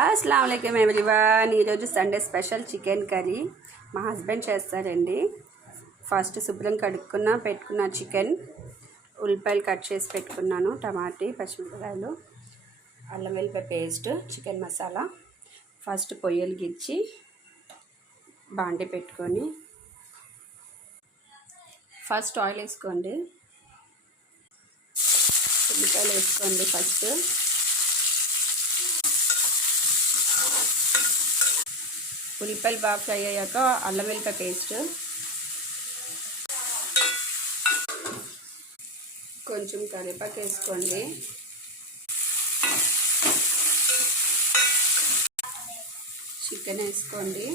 अस्सलाम वालेकुम एवरीवन। ఈరోజు సండే స్పెషల్ చికెన్ కర్రీ మా హస్బెండ్ చేస్తారండి. ఫస్ట్ శుభ్రం కడుక్కున్న పెట్టుకున్న చికెన్, ఉల్లిపాయలు కట్ చేసి పెట్టుకున్నాను, టమాటీ, పచ్చిమిరపకాయలు, అల్లం వెల్లిపాయ పేస్ట్, చికెన్ మసాలా. ఫస్ట్ పొయ్యలు గిచ్చి బాండి పెట్టుకొని ఫస్ట్ ఆయిల్ వేసుకోండి. ఉల్లిపాయలు వేసుకోండి. ఫస్ట్ ఉల్లిపాయలు బాగా ఫ్రై అయ్యాక అల్లం వెల్లిపాయ పేస్ట్, కొంచెం కరివేపాకు వేసుకోండి. చికెన్ వేసుకోండి.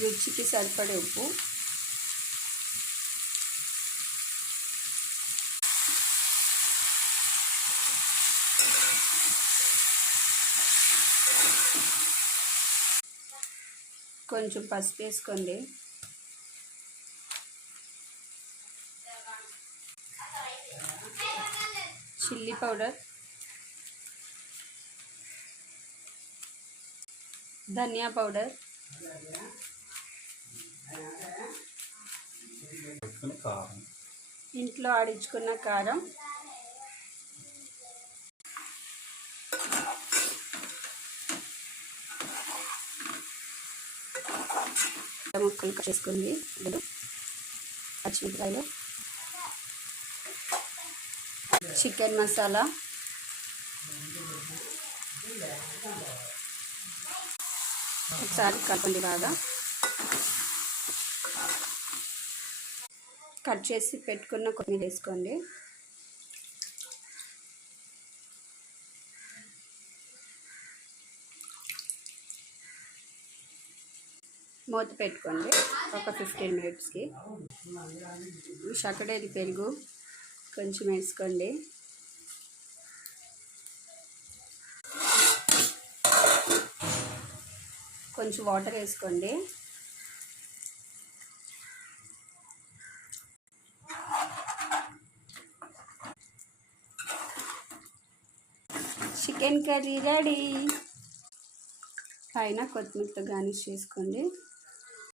రుచికి సరిపడే ఉప్పు, కొంచెం పసుపు వేసుకోండి. చిల్లీ పౌడర్, ధనియా పౌడర్, ఇంట్లో ఆడించుకున్న కారం, ముక్కలు కట్ చేసుకోండి. పచ్చిమిరపకాయలు, చికెన్ మసాలా, ఒకసారి కలపండి. బాగా కట్ చేసి పెట్టుకున్న కొత్తిమీర వేసుకోండి. మూత పెట్టుకోండి ఒక 15 మినిట్స్కి. చక్కడేది పెరుగు కొంచెం వేసుకోండి. కొంచెం వాటర్ వేసుకోండి. Chicken curry ready. పైన కొత్తిమీరతో గార్నిష్ చేసుకోండి.